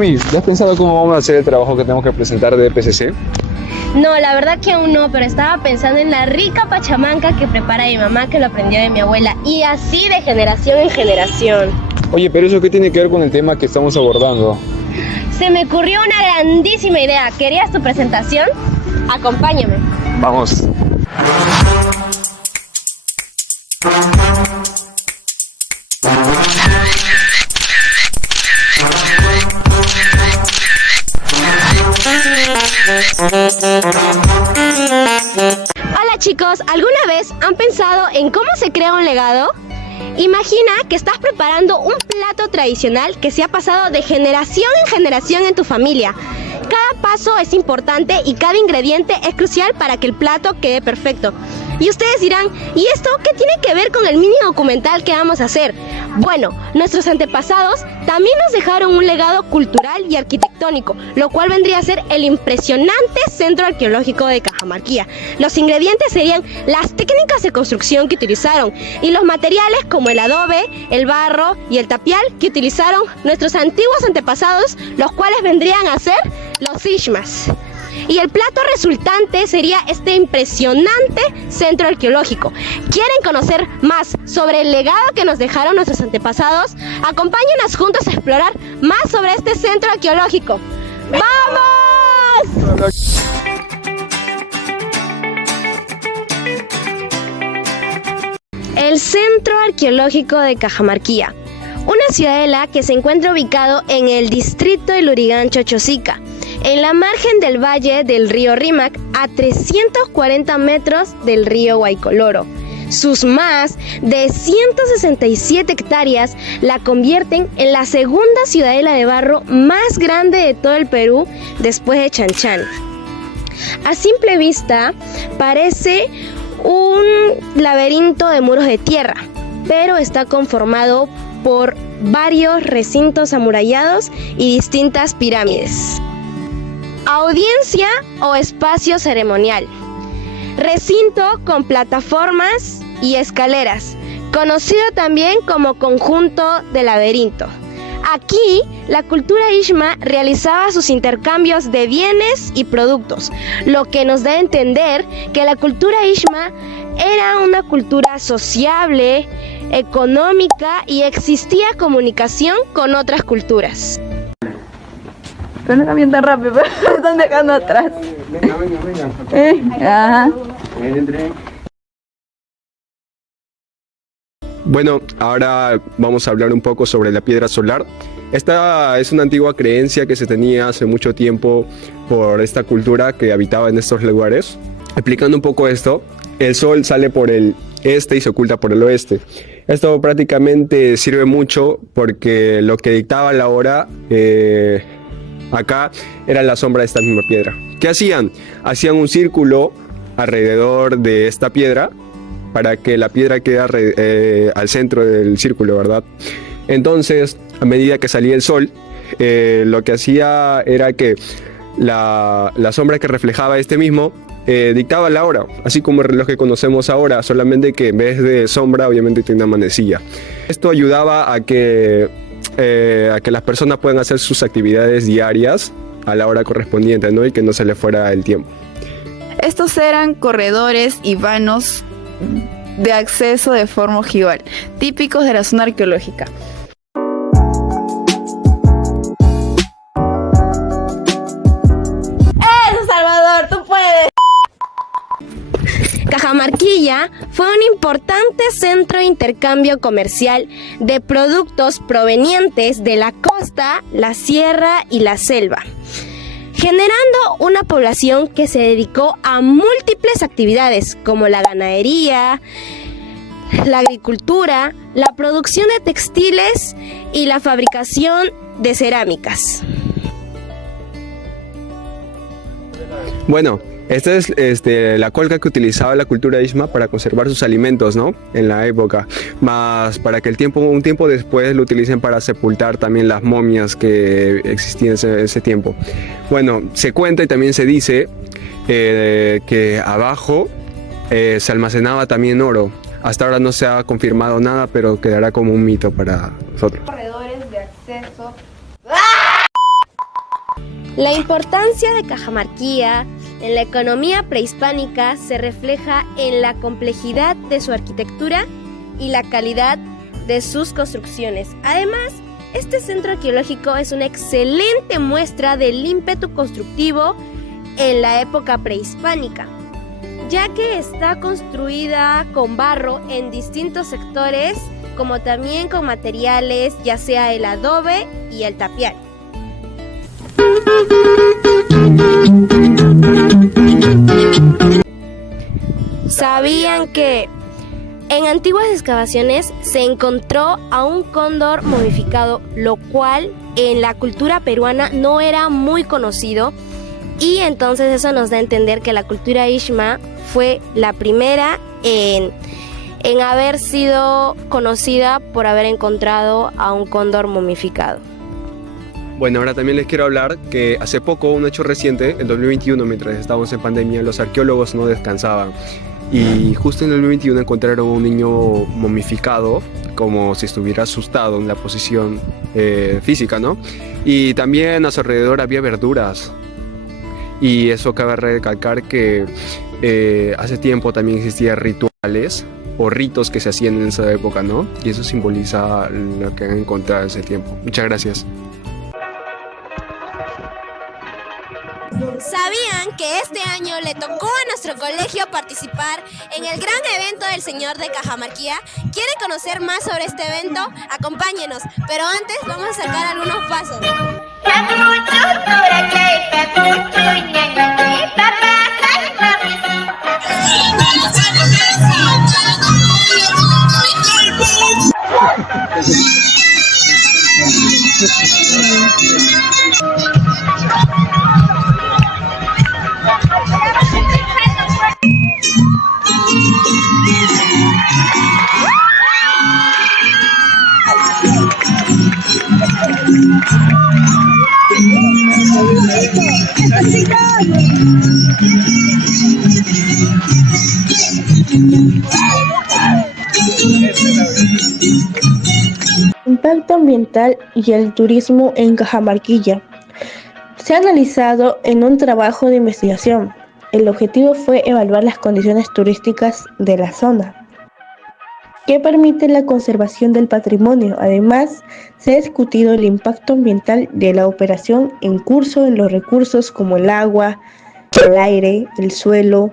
Tommy, ¿ya has pensado cómo vamos a hacer el trabajo que tenemos que presentar de PCC? No, la verdad que aún no, pero estaba pensando en la rica pachamanca que prepara mi mamá, que lo aprendió de mi abuela, y así de generación en generación. Oye, pero ¿eso qué tiene que ver con el tema que estamos abordando? Se me ocurrió una grandísima idea. ¿Querías tu presentación? Acompáñame. Vamos. Hola chicos, ¿alguna vez han pensado en cómo se crea un legado? Imagina que estás preparando un plato tradicional que se ha pasado de generación en generación en tu familia. Cada paso es importante y cada ingrediente es crucial para que el plato quede perfecto. Y ustedes dirán, ¿y esto qué tiene que ver con el mini documental que vamos a hacer? Bueno, nuestros antepasados también nos dejaron un legado cultural y arquitectónico, lo cual vendría a ser el impresionante Centro Arqueológico de Cajamarquilla. Los ingredientes serían las técnicas de construcción que utilizaron y los materiales como el adobe, el barro y el tapial que utilizaron nuestros antiguos antepasados, los cuales vendrían a ser los Ishmas. Y el plato resultante sería este impresionante centro arqueológico. ¿Quieren conocer más sobre el legado que nos dejaron nuestros antepasados? Acompáñenos juntos a explorar más sobre este centro arqueológico. ¡Vamos! El Centro Arqueológico de Cajamarquilla, una ciudadela que se encuentra ubicado en el distrito de Lurigancho-Chosica, en la margen del valle del río Rímac, a 340 metros del río Guaycoloro. Sus más de 167 hectáreas la convierten en la segunda ciudadela de barro más grande de todo el Perú, después de Chanchán. A simple vista, parece un laberinto de muros de tierra, pero está conformado por varios recintos amurallados y distintas pirámides. Audiencia o espacio ceremonial. Recinto con plataformas y escaleras, conocido también como conjunto de laberinto. Aquí, la cultura Ishma realizaba sus intercambios de bienes y productos, lo que nos da a entender que la cultura Ishma era una cultura sociable, económica y existía comunicación con otras culturas. Pero no cambien tan rápido, pero me están dejando atrás. Venga. Ajá. Bueno, ahora vamos a hablar un poco sobre la piedra solar. Esta es una antigua creencia que se tenía hace mucho tiempo por esta cultura que habitaba en estos lugares. Explicando un poco esto, el sol sale por el este y se oculta por el oeste. Esto prácticamente sirve mucho porque lo que dictaba la hora acá era la sombra de esta misma piedra. ¿Qué hacían? Hacían un círculo alrededor de esta piedra para que la piedra quede al centro del círculo, ¿verdad? Entonces, a medida que salía el sol, lo que hacía era que la sombra que reflejaba este mismo dictaba la hora, así como el reloj que conocemos ahora, solamente que en vez de sombra obviamente tiene una manecilla. Esto ayudaba a que las personas puedan hacer sus actividades diarias a la hora correspondiente, ¿no? Y que no se le fuera el tiempo. Estos eran corredores y vanos de acceso de forma ojival, típicos de la zona arqueológica. ¡Eso, Salvador! ¡Tú puedes! Cajamarquilla fue un importante centro de intercambio comercial de productos provenientes de la costa, la sierra y la selva, generando una población que se dedicó a múltiples actividades como la ganadería, la agricultura, la producción de textiles y la fabricación de cerámicas. Bueno, esta es la colca que utilizaba la cultura Ishma para conservar sus alimentos, ¿no? En la época, más para que un tiempo después lo utilicen para sepultar también las momias que existían en ese tiempo. Bueno, se cuenta y también se dice que abajo se almacenaba también oro. Hasta ahora no se ha confirmado nada, pero quedará como un mito para nosotros. Corredores de acceso. La importancia de Cajamarquía en la economía prehispánica se refleja en la complejidad de su arquitectura y la calidad de sus construcciones. Además, este centro arqueológico es una excelente muestra del ímpetu constructivo en la época prehispánica, ya que está construida con barro en distintos sectores, como también con materiales, ya sea el adobe y el tapial. ¿Sabían que en antiguas excavaciones se encontró a un cóndor momificado, lo cual en la cultura peruana no era muy conocido? Y entonces eso nos da a entender que la cultura Ishma fue la primera en haber sido conocida por haber encontrado a un cóndor momificado. Bueno, ahora también les quiero hablar que hace poco, un hecho reciente, en 2021, mientras estábamos en pandemia, los arqueólogos no descansaban. Y justo en el 2021 encontraron a un niño momificado, como si estuviera asustado en la posición física, ¿no? Y también a su alrededor había verduras. Y eso cabe recalcar que hace tiempo también existían rituales o ritos que se hacían en esa época, ¿no? Y eso simboliza lo que han encontrado en ese tiempo. Muchas gracias. ¿Sabían que este año le tocó a nuestro colegio participar en el gran evento del Señor de Cajamarquía? ¿Quieren conocer más sobre este evento? Acompáñenos, pero antes vamos a sacar algunos pasos. Impacto ambiental y el turismo en Cajamarquilla. Se ha analizado en un trabajo de investigación. El objetivo fue evaluar las condiciones turísticas de la zona, que permite la conservación del patrimonio. Además, se ha discutido el impacto ambiental de la operación en curso en los recursos como el agua, el aire, el suelo,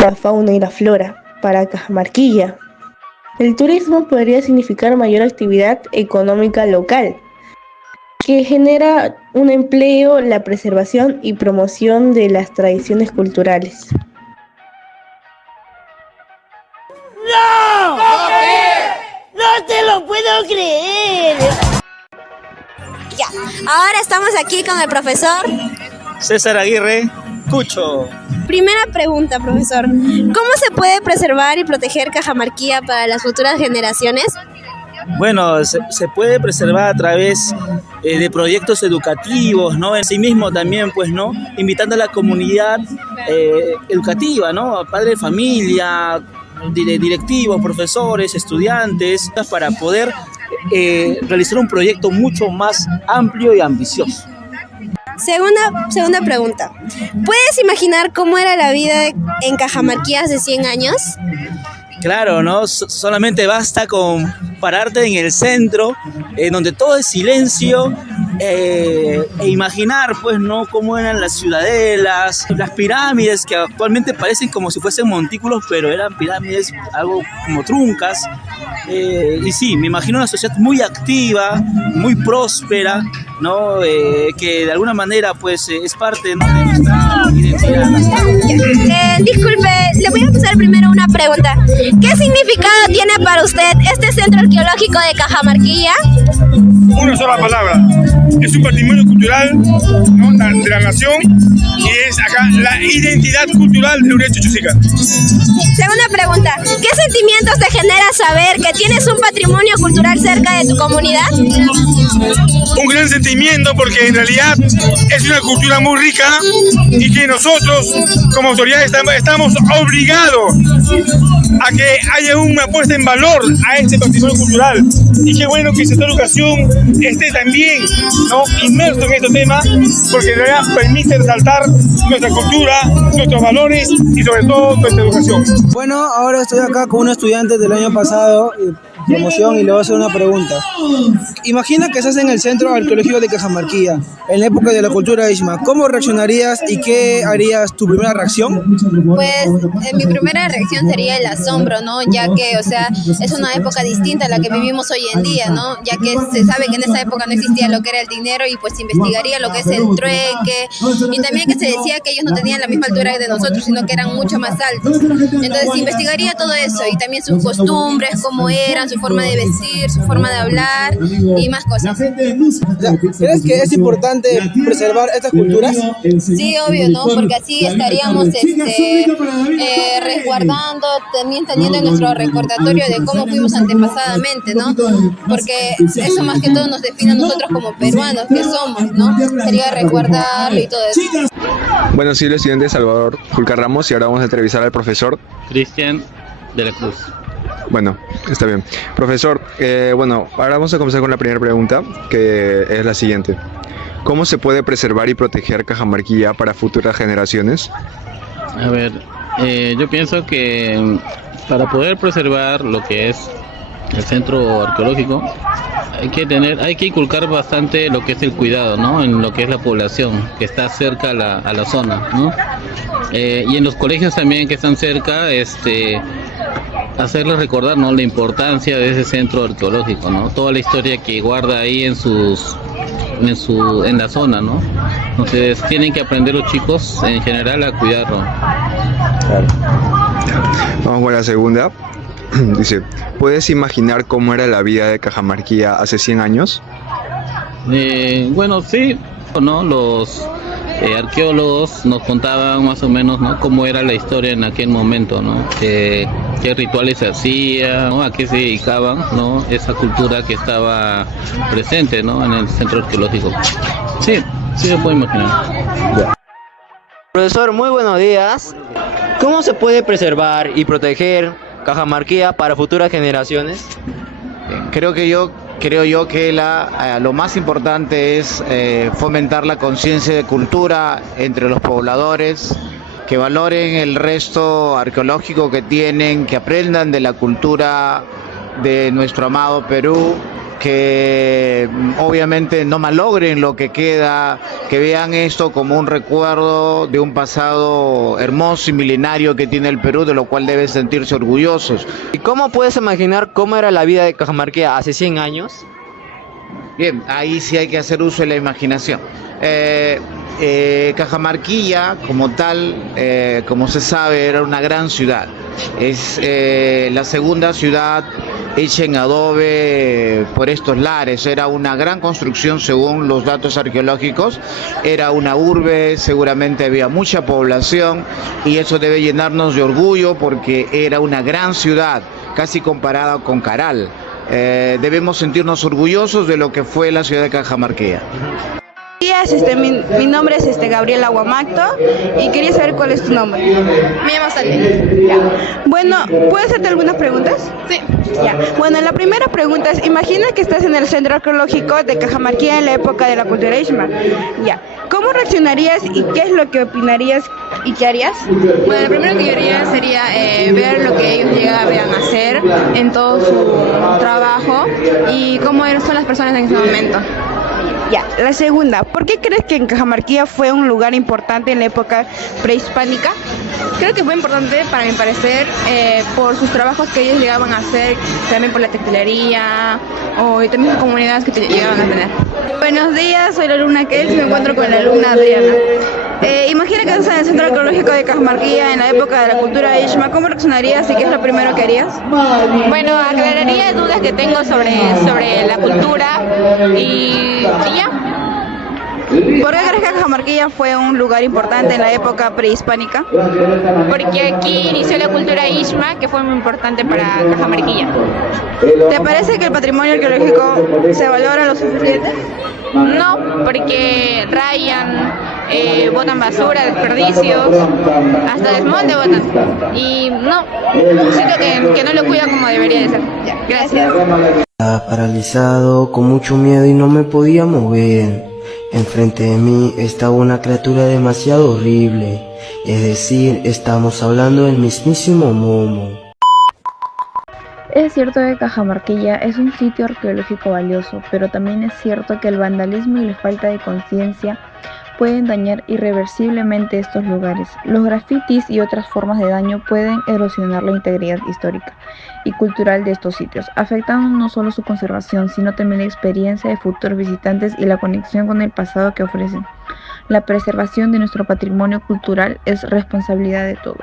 la fauna y la flora para Cajamarquilla. El turismo podría significar mayor actividad económica local, que genera un empleo, la preservación y promoción de las tradiciones culturales. ¡No! ¡No te lo puedo creer! Ya, ahora estamos aquí con el profesor César Aguirre Cucho. Primera pregunta, profesor. ¿Cómo se puede preservar y proteger Cajamarquía para las futuras generaciones? Bueno, se puede preservar a través de proyectos educativos, ¿no? En sí mismo también, pues, ¿no? Invitando a la comunidad educativa, ¿no? A padres de familia, directivos, profesores, estudiantes, para poder realizar un proyecto mucho más amplio y ambicioso. Segunda pregunta. ¿Puedes imaginar cómo era la vida en Cajamarquía hace 100 años? Claro, ¿no? Solamente basta con pararte en el centro, donde todo es silencio, e imaginar, pues, ¿no? Cómo eran las ciudadelas, las pirámides, que actualmente parecen como si fuesen montículos, pero eran pirámides algo como truncas. Y sí, me imagino una sociedad muy activa, muy próspera, ¿no? Que de alguna manera, pues, es parte, ¿no?, de nuestra identidad. Disculpe, le voy a hacer primero una pregunta. ¿Qué significado tiene para usted este centro arqueológico de Cajamarquilla? Una sola palabra. Es un patrimonio cultural, ¿no?, de la nación, y es acá la identidad cultural de Uriancho Chosica. Segunda pregunta. ¿Qué sentimientos te genera saber que tienes un patrimonio cultural cerca de tu comunidad? Un gran sentimiento, porque en realidad es una cultura muy rica y que nosotros como autoridades estamos obligados a que haya una puesta en valor a este patrimonio cultural. Y qué bueno que el sector de educación esté también, ¿no?, inmerso en este tema, porque en realidad permite resaltar nuestra cultura, nuestros valores y sobre todo nuestra educación. Bueno, ahora estoy acá con un estudiante del año pasado de emoción y le voy a hacer una pregunta. Imagina que estás en el Centro Arqueológico de Cajamarquilla, en la época de la cultura Ishma. ¿Cómo reaccionarías y qué harías, tu primera reacción? Pues mi primera reacción sería el asombro, ¿no? Ya que, o sea, es una época distinta a la que vivimos hoy en día, ¿no? Ya que se sabe que en esa época no existía lo que era el dinero y pues investigaría lo que es el trueque, y también que se decía que ellos no tenían la misma altura de nosotros, sino que eran mucho más altos. Entonces investigaría todo eso y también sus costumbres, cómo eran, su forma de vestir, su forma de hablar y más cosas. ¿Crees que es importante preservar estas culturas? Sí, obvio, ¿no? Porque así estaríamos resguardando, también teniendo nuestro recordatorio de cómo fuimos antepasadamente, ¿no? Porque eso más que todo nos define a nosotros como peruanos que somos, ¿no? Sería resguardarlo y todo eso. Bueno, soy el estudiante Salvador Fulcar Ramos y ahora vamos a entrevistar al profesor Cristian de la Cruz. Bueno, está bien. Profesor, bueno, ahora vamos a comenzar con la primera pregunta, que es la siguiente. ¿Cómo se puede preservar y proteger Cajamarquilla para futuras generaciones? A ver, yo pienso que para poder preservar lo que es el centro arqueológico, hay que inculcar bastante lo que es el cuidado, ¿no? En lo que es la población que está cerca a la zona, ¿no? Y en los colegios también que están cerca, hacerles recordar, ¿no?, la importancia de ese centro arqueológico, ¿no? Toda la historia que guarda ahí en la zona, ¿no? Entonces tienen que aprender los chicos en general a cuidarlo. Claro. Vamos con la segunda. Dice, ¿puedes imaginar cómo era la vida de Cajamarquilla hace 100 años? Bueno, sí, ¿no? Los arqueólogos nos contaban más o menos, ¿no?, cómo era la historia en aquel momento, ¿no? Qué rituales se hacían, ¿no?, a qué se dedicaban, ¿no?, esa cultura que estaba presente, ¿no?, en el centro arqueológico. Sí, sí se puede imaginar. Profesor, muy buenos días. ¿Cómo se puede preservar y proteger Cajamarquilla para futuras generaciones? Creo yo que lo más importante es fomentar la conciencia de cultura entre los pobladores, que valoren el resto arqueológico que tienen, que aprendan de la cultura de nuestro amado Perú, que obviamente no malogren lo que queda, que vean esto como un recuerdo de un pasado hermoso y milenario que tiene el Perú, de lo cual deben sentirse orgullosos. ¿Y cómo puedes imaginar cómo era la vida de Cajamarquilla hace 100 años? Bien, ahí sí hay que hacer uso de la imaginación. Cajamarquilla, como tal, como se sabe, era una gran ciudad. Es la segunda ciudad hecha en adobe por estos lares. Era una gran construcción según los datos arqueológicos. Era una urbe, seguramente había mucha población y eso debe llenarnos de orgullo porque era una gran ciudad, casi comparada con Caral. Debemos sentirnos orgullosos de lo que fue la ciudad de Cajamarquilla. Mi nombre es Gabriela Guamacto y quería saber cuál es tu nombre. Me llamo Salvi. Bueno, ¿puedo hacerte algunas preguntas? Sí. Ya. Bueno, la primera pregunta es, imagina que estás en el centro arqueológico de Cajamarquilla en la época de la cultura Ishma. Ya. ¿Cómo reaccionarías y qué es lo que opinarías y qué harías? Bueno, lo primero que yo haría sería ver lo que ellos llegaban a hacer en todo su trabajo y cómo son las personas en ese momento. Ya, la segunda, ¿por qué crees que en Cajamarquilla fue un lugar importante en la época prehispánica? Creo que fue importante, para mi parecer, por sus trabajos que ellos llegaban a hacer, también por la textilería y también sus comunidades que llegaban a tener. Buenos días, soy la alumna Kels y me encuentro con la alumna Adriana. Imagina que estás en el centro arqueológico de Cajamarquilla en la época de la cultura Ishma. ¿Cómo reaccionarías y qué es lo primero que harías? Bueno, aclararía dudas que tengo sobre la cultura y ya. ¿Por qué crees que Cajamarquilla fue un lugar importante en la época prehispánica? Porque aquí inició la cultura Ishma, que fue muy importante para Cajamarquilla. ¿Te parece que el patrimonio arqueológico se valora lo suficiente? No, porque rayan botan basura, desperdicios, hasta desmonte botan. Y no, siento que no lo cuidan como debería de ser. Gracias. Estaba paralizado, con mucho miedo y no me podía mover. Enfrente de mí estaba una criatura demasiado horrible. Es decir, estamos hablando del mismísimo Momo. Es cierto que Cajamarquilla es un sitio arqueológico valioso, pero también es cierto que el vandalismo y la falta de conciencia pueden dañar irreversiblemente estos lugares. Los grafitis y otras formas de daño pueden erosionar la integridad histórica y cultural de estos sitios, afectando no solo su conservación, sino también la experiencia de futuros visitantes y la conexión con el pasado que ofrecen. La preservación de nuestro patrimonio cultural es responsabilidad de todos.